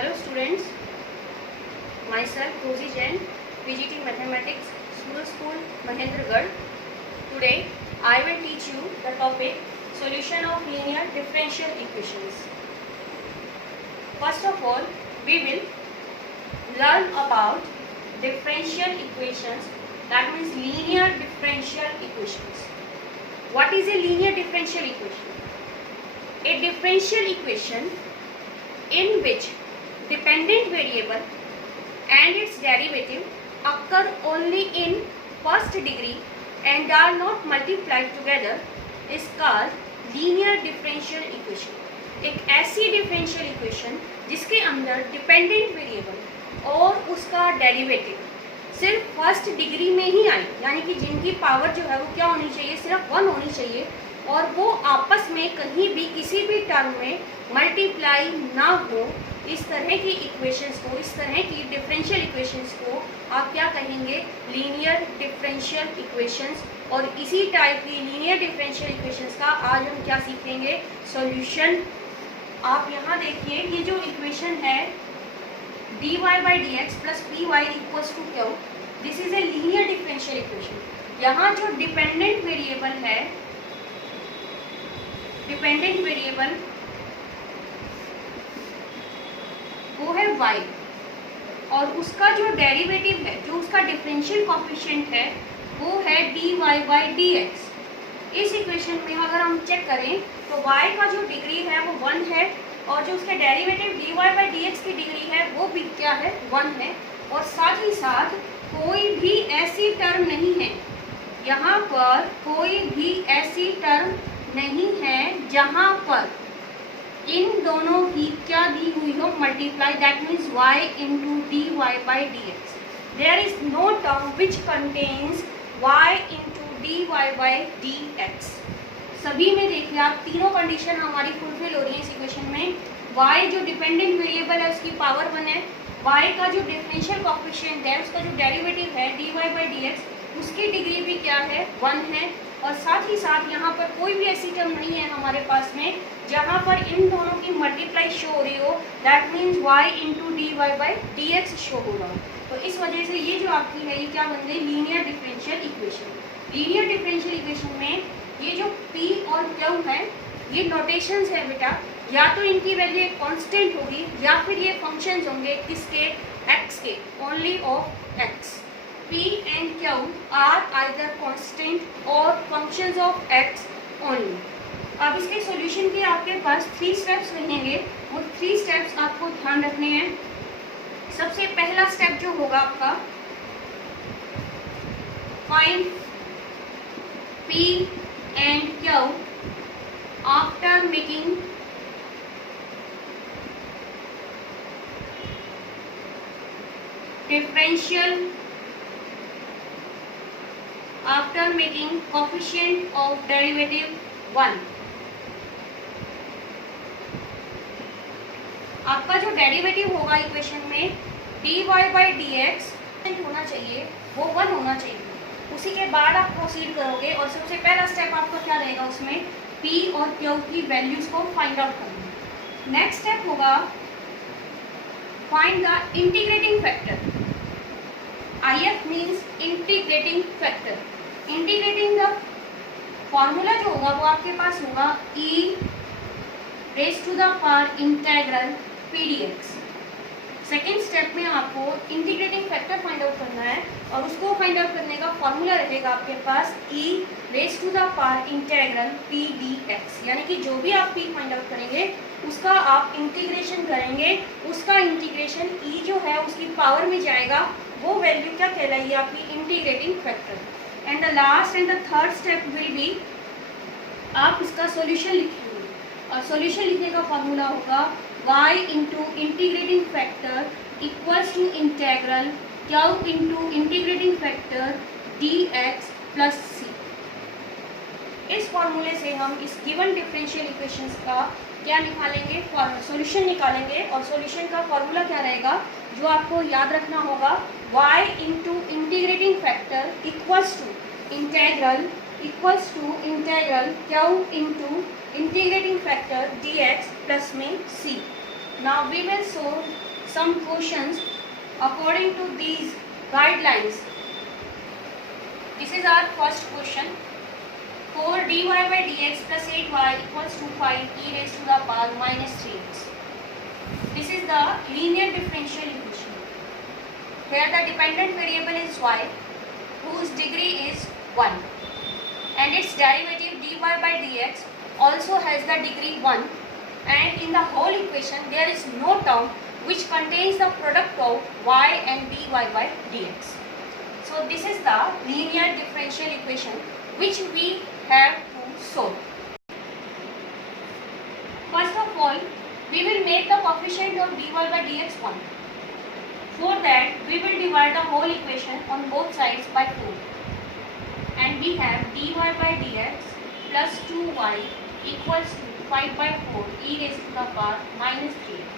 Hello students, myself Rosie Jain, PGT Mathematics, Suraj School, Mahendragarh. Today I will teach you the topic Solution of Linear Differential Equations. First of all, we will learn about differential equations, that means linear differential equations. What is a linear differential equation? A differential equation in which dependent variable and its derivative occur only in first degree and are not multiplied together is called linear differential equation. एक ऐसी differential equation जिसके अंदर dependent variable और उसका derivative सिर्फ first degree में ही आए, यानी कि जिनकी पावर जो है वो क्या होनी चाहिए, सिर्फ 1 होनी चाहिए, और वो आपस में कहीं भी किसी भी टर्म में मल्टीप्लाई ना हो। इस तरह की इक्वेशंस को, इस तरह की डिफरेंशियल इक्वेशंस को आप क्या कहेंगे, लीनियर डिफरेंशियल इक्वेशंस। और इसी टाइप की लीनियर डिफरेंशियल इक्वेशंस का आज हम क्या सीखेंगे, सॉल्यूशन। आप यहाँ देखिए, ये जो इक्वेशन है dy by dx plus py equals to q, this is a linear differential equation. यहाँ जो डिपेंडेंट वेरिएबल है, डिपेंडेंट वेरिएबल वो है y, और उसका जो डेरिवेटिव है, जो उसका डिफरेंशियल कोएफिशिएंट है, वो है dy by dx। इस इक्वेशन में अगर हम चेक करें तो y का जो डिग्री है वो 1 है, और जो उसके डेरिवेटिव dy by dx की डिग्री है वो भी क्या है, 1 है। और साथ ही साथ कोई भी ऐसी टर्म नहीं है, यहाँ पर कोई भी ऐसी टर्म नहीं है जहाँ पर इन दोनों की क्या दी हुई हो, multiply, that means y into dy by dx। There is no term which contains y into dy by dx। सभी में देखिए आप, तीनों कंडीशन हमारी फुलफिल हो रही है इस इक्वेशन में। y जो डिपेंडेंट वेरिएबल है उसकी पावर 1 है, y का जो डिफरेंशियल कोएफिशिएंट है, उसका जो डेरिवेटिव है dy by dx, उसकी डिग्री भी क्या है, 1 है। और साथ ही साथ यहाँ पर कोई भी ऐसी टर्म नहीं है हमारे पास में जहाँ पर इन दोनों की मल्टीप्लाई शो हो रही हो, that means y into dy by dx show हो रहा हो। तो इस वजह से ये जो आपकी है, ये क्या बन गई, linear differential equation. Linear differential equation में ये जो p और q है, ये नोटेशंस है बेटा, या तो इनकी वैल्यू एक कांस्टेंट होगी या फिर ये फंक्शंस होंगे किसके, x के, only of x। p and q are either constant or functions of x only। अब इसके सॉल्यूशन के आपके पास 3 स्टेप्स रहेंगे, वो 3 स्टेप्स आपको ध्यान रखने हैं। सबसे पहला स्टेप जो होगा आपका, find p and q after making differential, after making coefficient of derivative 1। आपका जो डेरिवेटिव होगा इक्वेशन में dy by dx होना चाहिए, वो 1 होना चाहिए। उसी के बाद आप प्रोसीड करोगे, और सबसे पहला स्टेप आपका क्या रहेगा, उसमें p और q की वैल्यूज को फाइंड आउट करना। नेक्स्ट स्टेप होगा find the integrating factor. IF means integrating factor. Integrating the formula जो होगा वो आपके पास होगा e raise to the power integral p dx। Second step में आपको इंटीग्रेटिंग फैक्टर फाइंड आउट करना है, और उसको फाइंड आउट करने का फॉर्मूला रहेगा आपके पास e raise to the power integral p dx। यानी कि जो भी आप p फाइंड आउट करेंगे उसका आप इंटीग्रेशन करेंगे, उसका इंटीग्रेशन e जो है उसकी पावर में जाएगा, वो वैल्यू क्या कहलाएगी, आपकी integrating factor. And the last and the third step will be, आप इसका सॉल्यूशन लिखेंगे, और सॉल्यूशन लिखने का फॉर्मूला होगा y into integrating factor equals to integral q into integrating factor dx plus c। इस फॉर्मूले से हम इस गिवन डिफरेंशियल इक्वेशंस का क्या निकालेंगे, सॉल्यूशन निकालेंगे। और सॉल्यूशन का फॉर्मूला क्या रहेगा, जो आपको याद रखना होगा, y into integrating factor equals to integral q into integrating factor dx plus में c। Now we will solve some questions according to these guidelines. This is our first question. 4 dy by dx plus 8y equals to 5 e raised to the power minus 3x. This is the linear differential equation. Here the dependent variable is y, whose degree is 1, and its derivative dy by dx also has the degree 1, and in the whole equation there is no term which contains the product of y and dy by dx. So this is the linear differential equation which we have to solve. First of all, we will make the coefficient of dy by dx 1. For that, we will divide the whole equation on both sides by 4. And we have dy by dx plus 2y equals to 5 by 4 e raised to the power minus 3x.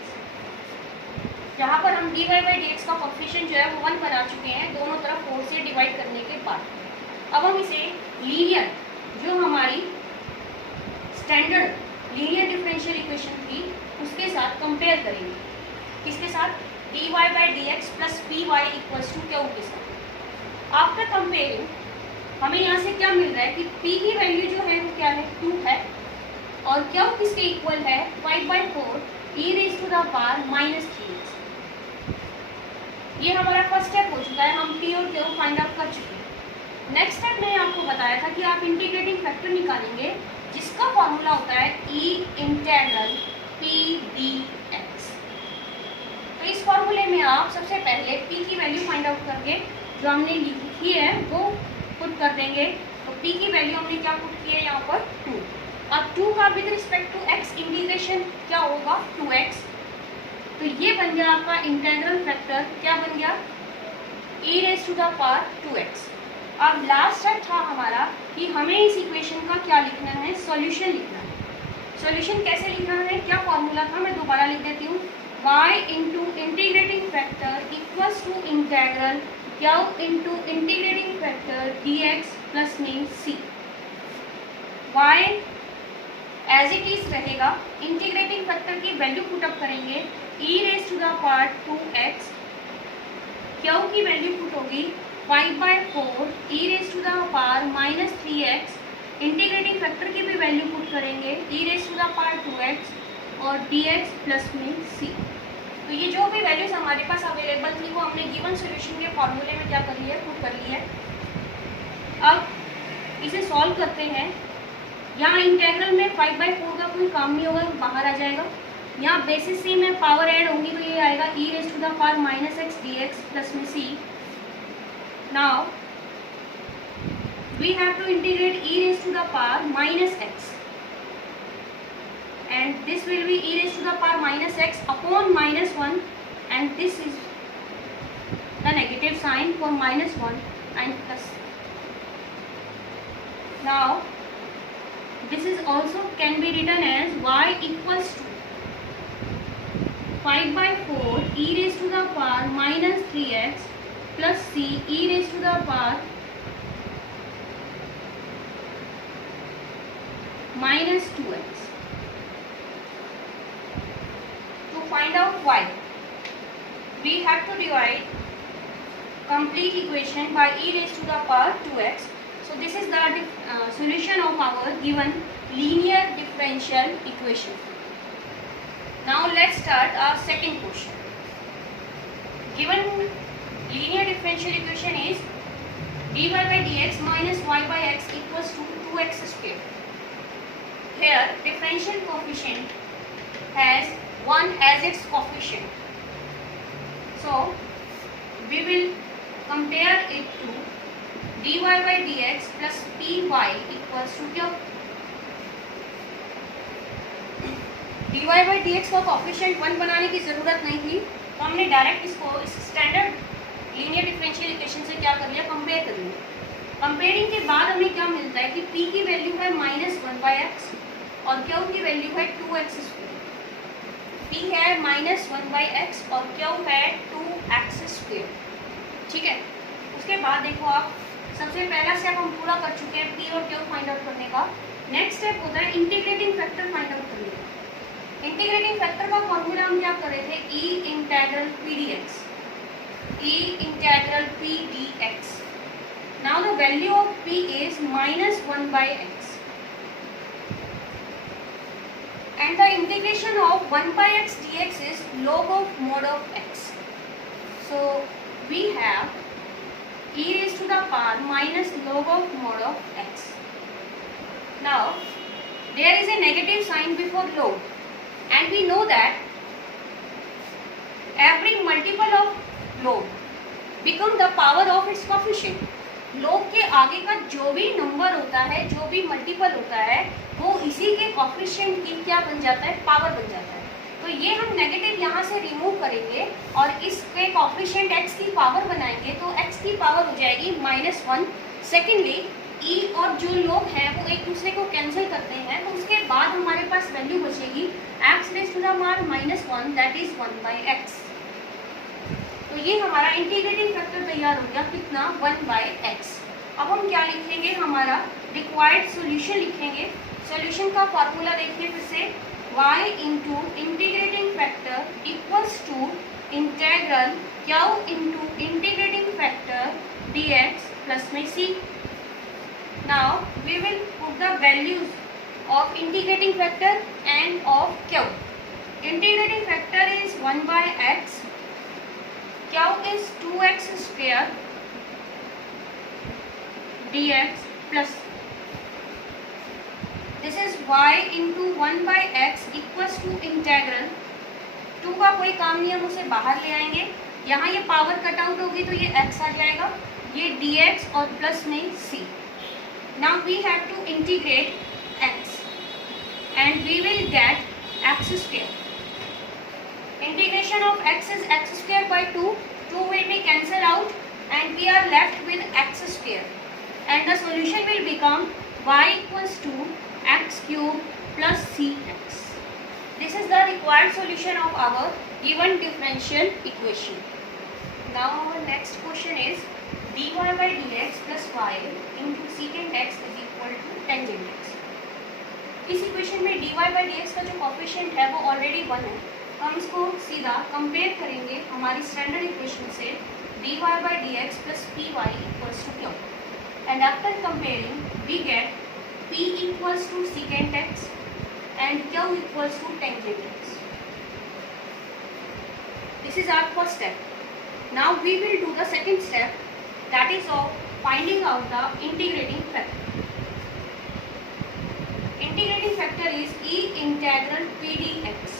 जहाँ पर हम dy by dx का coefficient जो है वो 1 बना चुके हैं दोनों तरफ 4 से डिवाइड करने के बाद. अब हम इसे लीनियर, जो हमारी स्टैंडर्ड लीनियर डिफरेंशियल इक्वेशन थी उसके साथ कंपेयर करेंगे. किसके साथ? dy by dx plus py equals to q के साथ. आफ्टर कंपेयरिंग हमें यहाँ से क्या मिल रहा है कि p की वैल्यू जो है वो क्या है, 2 है, और q किसके इक्वल है, 5 by 4 e raised to the power minus 3x. ये हमारा फर्स्ट स्टेप हो चुका है, हम p और q फाइंड आउट कर चुके हैं. नेक्स्ट स्टेप मैंने आपको बताया था कि आप इंटीग्रेटिंग फैक्टर निकालेंगे जिसका फॉर्मूला होता है e इंटीग्रल p dx. तो इस फॉर्मूले में आप सबसे पहले p की वैल्यू फाइंड आउट करके जो हमने लिखी है वो पुट कर देंगे. तो p की वैल्यू हमने क्या पुट की है यहाँ पर, 2. अब 2 का with respect to x integration क्या होगा, 2x. तो ये बन गया आपका इंटीग्रल फैक्टर, क्या बन गया, e raise to the power 2x. अब लास्ट स्टेप था हमारा कि हमें इस इक्वेशन का क्या लिखना है, सॉल्यूशन लिखना है. सॉल्यूशन कैसे लिखना है, क्या फॉर्मूला था, मैं दोबारा लिख देती हूँ. y into integrating factor equals to integral q into integrating factor dx plus में c. y as it is रहेगा, इंटीग्रेटिंग फैक्टर की वैल्यू पुटअप करेंगे e raise to the power 2x, q की वैल्यू पुट होगी 5 by 4 e raise to the power minus 3x, integrating factor की भी value put करेंगे e raise to the power 2x और dx plus में c. तो ये जो भी वैल्यूज हमारे पास अवेलेबल थी वो हमने गिवन सॉल्यूशन के फॉर्मूले में क्या कर लिया है, पुट कर लिया है. अब इसे सॉल्व करते हैं. यहाँ इंटीग्रल में 5 by 4 का कोई काम नहीं होगा, बाहर आ जाएगा. यहाँ बेसिस सी में पावर ऐड होंगी तो ये आएगा e raise to the power minus x dx plus में c. Now we have to integrate e raise to the power minus x, and this will be e raised to the power minus x upon minus 1, and this is the negative sign for minus 1 and plus. Now this is also can be written as y equals to 5 by 4 e raised to the power minus 3x plus c e raised to the power minus 2x. Find out y, we have to divide complete equation by e raised to the power 2x. So this is the solution of our given linear differential equation. Now let's start our second question. Given linear differential equation is dy by dx minus y by x equals to 2x square. Here differential coefficient has 1 as its coefficient. So we will compare it to dy by dx plus py equals to क्या, dy by dx का coefficient 1 बनाने की ज़रूरत नहीं थी, तो हमने direct इसको इस स्टैंडर्ड लीनियर डिफरेंशियल इक्वेशन से क्या कर लिया, कंपेयर कर लिया. कंपेयरिंग के बाद हमें क्या मिलता है कि p की वैल्यू है -1/x और q की वैल्यू है 2x स्क्वायर. p है -1/x और q है 2x स्क्वायर. ठीक है. उसके बाद देखो आप, सबसे पहला स्टेप हम पूरा कर चुके हैं p और q फाइंड आउट करने का. नेक्स्ट स्टेप होता है इंटीग्रेटिंग फैक्टर फाइंड आउट करने का. इंटीग्रेटिंग फैक्टर का फॉर्मूला हम क्या कर रहे थे, e integral p d x, e integral p d x. Now the value of p is minus 1 by x and the integration of 1 by x dx is log of mod of x. So we have e raised to the power minus log of mod of x. Now there is a negative sign before log and we know that every multiple of log become the power of its coefficient. log के आगे का जो भी number होता है, जो भी multiple होता है, वो इसी के कोफिशिएंट की क्या बन जाता है, पावर बन जाता है. तो ये हम नेगेटिव यहाँ से रिमूव करेंगे और इसके कोफिशिएंट x की पावर बनाएंगे तो x की पावर हो जाएगी -1. सेकेंडली e और जो लोग हैं वो एक दूसरे को कैंसिल करते हैं तो उसके बाद हमारे पास वैल्यू बचेगी x raise to the power -1 that is 1 by x. तो ये हमारा इंटीग्रेटिंग फैक्टर तैयार हो गया, कितना, 1 by x. अब हम क्या लिखेंगे, हमारा रिक्वायर्ड सॉल्यूशन लिखेंगे. सॉल्यूशन का फॉर्मूला देखिए फिर से, y into integrating factor equals to integral q into integrating factor dx plus में c. Now we will put the values of integrating factor and of q. Integrating factor is 1 by x, q is 2x square dx plus this is y into 1 by x equals to integral 2 का कोई काम नहीं, हम उसे बाहर ले आएंगे. यहाँ ये पावर कट आउट होगी तो ये x आ जाएगा, ये dx और प्लस में c. Now we have to integrate x and we will get x square. Integration of x is x square by 2. 2 will be cancelled out and we are left with x square. And the solution will become y equals to x cube plus cx. This is the required solution of our given differential equation. Now our next question is dy by dx plus y into secant x is equal to tangent x. इस equation में dy by dx का जो coefficient है वो already 1 है. हम इसको सीधा कंपेयर करेंगे हमारी स्टैंडर्ड इक्वेशन से dy by dx plus py equals to q. And after comparing we get p equals to secant x and q equals to tangent x. This is our first step. Now we will do the second step, that is of finding out the integrating factor. Integrating factor is e integral p dx.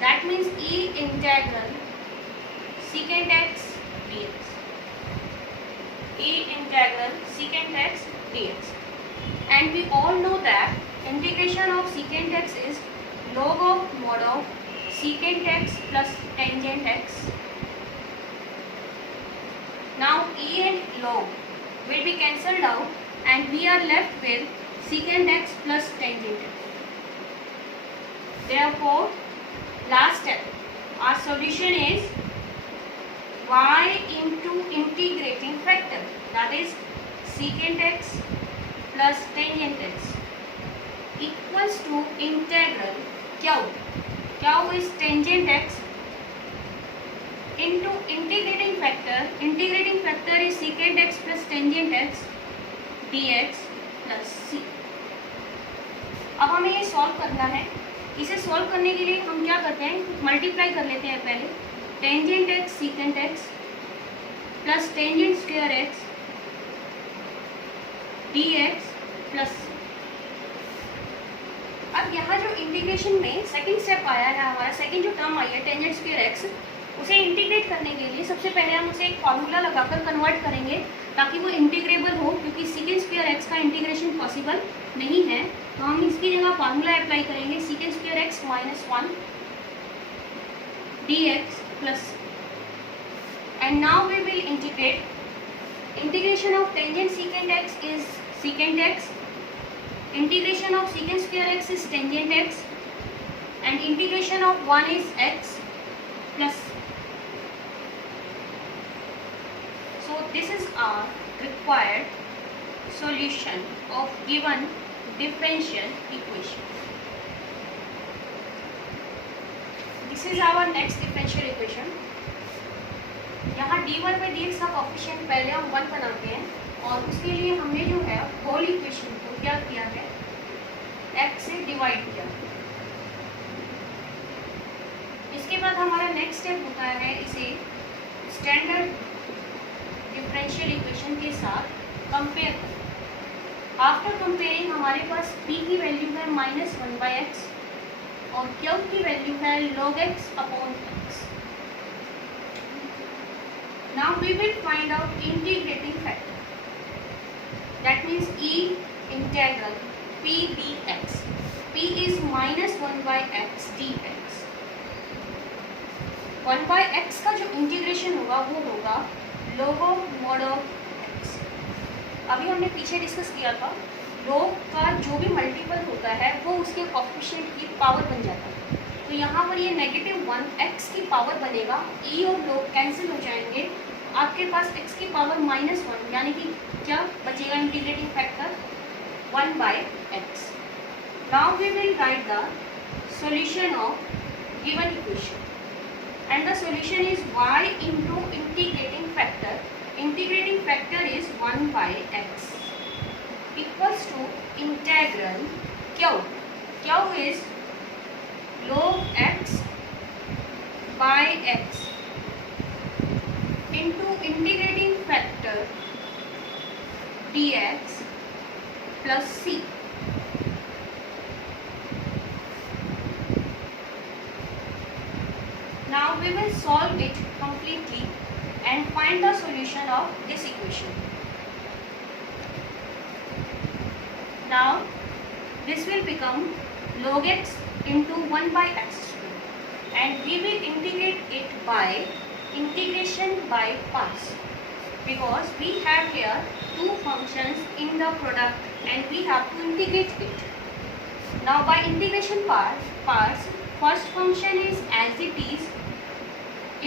That means e integral secant x dx. E integral secant x dx. And we all know that integration of secant x is log of mod of secant x plus tangent x. Now e and log will be cancelled out and we are left with secant x plus tangent x. Therefore last step, our solution is y into integrating factor, that is secant x plus tangent x equals to integral q. Q is tangent x into integrating factor. Integrating factor is secant x plus tangent x dx plus c. अब हमें ये solve करना है. इसे solve करने के लिए हम क्या करते हैं, मल्टीप्लाई कर लेते हैं पहले. Tangent x secant x plus tangent square x D x plus. अब यहाँ जो इंटीग्रेशन में सेकंड स्टेप आया है, हमारा सेकंड जो टर्म आई है टेंजेंट स्क्वायर एक्स, उसे इंटीग्रेट करने के लिए सबसे पहले हम उसे एक फार्मूला लगाकर कन्वर्ट करेंगे ताकि वो इंटीग्रेबल हो, क्योंकि सीकेंट स्क्वायर एक्स का इंटीग्रेशन पॉसिबल नहीं है. तो हम इसकी जगह फार्मूला अप्लाई करेंगे secant square x -1 dx plus, and now we will integrate. Integration of tangent secant x is secant x, integration of secant square x is tangent x, and integration of 1 is x plus. So this is our required solution of given differential equation. This is our next differential equation. यहाँ dy by dx का coefficient पहले हम 1 बनाते हैं और उसके लिए हमने जो है होल इक्वेशन को क्या किया है, x से डिवाइड किया। इसके बाद हमारा नेक्स्ट स्टेप होता है इसे स्टैंडर्ड डिफरेंशियल इक्वेशन के साथ कंपेयर करना। आफ्टर कंपेयरिंग हमारे पास p की वैल्यू है -1/x और q की वैल्यू है log x upon x। Now we will find out integrating factor. That means E integral p dx. P is -1/x dx. 1/x का जो इंटीग्रेशन होगा वो होगा log mod of x। अभी हमने पीछे डिस्कस किया था, log का जो भी मल्टीपल होता है वो उसके कोफिशिएंट की पावर बन जाता है। तो यहाँ पर ये -1 x की पावर बनेगा, e और log कैंसिल हो जाएंगे, आपके पास x की पावर -1 यानी कि क्या बचेगा integrating factor 1/x। Now we will write the solution of given equation and the solution is y into integrating factor. Integrating factor is 1/x equals to integral q. Q is log x by x into integrating factor dx plus c. Now we will solve it completely and find the solution of this equation. Now this will become log x into 1/x square and we will integrate it by integration by parts because we have here two functions in the product and we have to integrate it. Now by integration parts, first function is as it is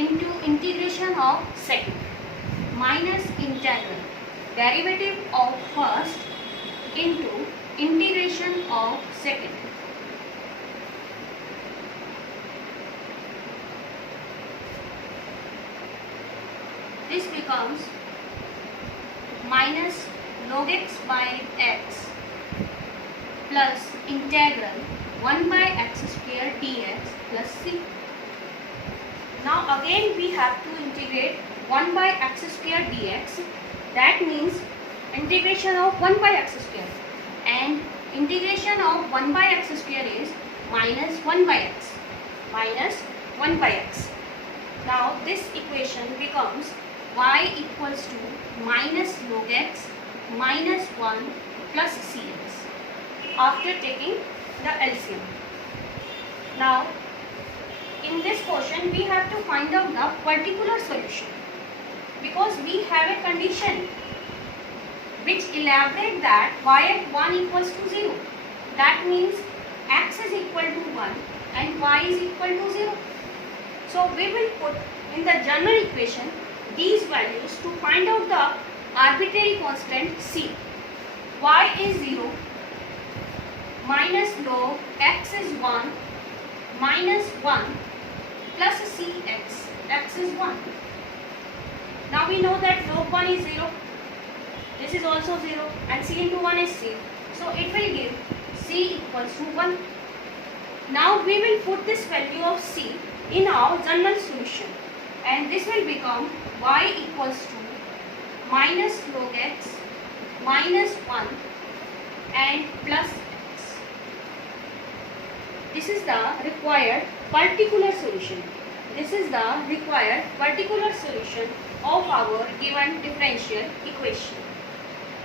into integration of second minus integral derivative of first into integration of second. This becomes minus log x by x plus integral 1/x square dx plus c. Now again we have to integrate 1/x square dx. That means integration of 1/x square and integration of 1/x square is -1/x minus 1/x. Now this equation becomes y equals to minus log x minus 1 plus cx after taking the LCM. Now in this portion we have to find out the particular solution because we have a condition which elaborate that y at 1 equals to 0. That means x is equal to 1 and y is equal to 0. So we will put in the general equation these values to find out the arbitrary constant c. Y is 0 minus log x is 1 minus 1 plus cx, x is 1. Now we know that log 1 is 0, this is also 0 and c into 1 is c. So it will give c equals to 1. Now we will put this value of c in our general solution and this will become y equals to minus log x minus 1 and plus x. This is the required particular solution. This is the required particular solution of our given differential equation.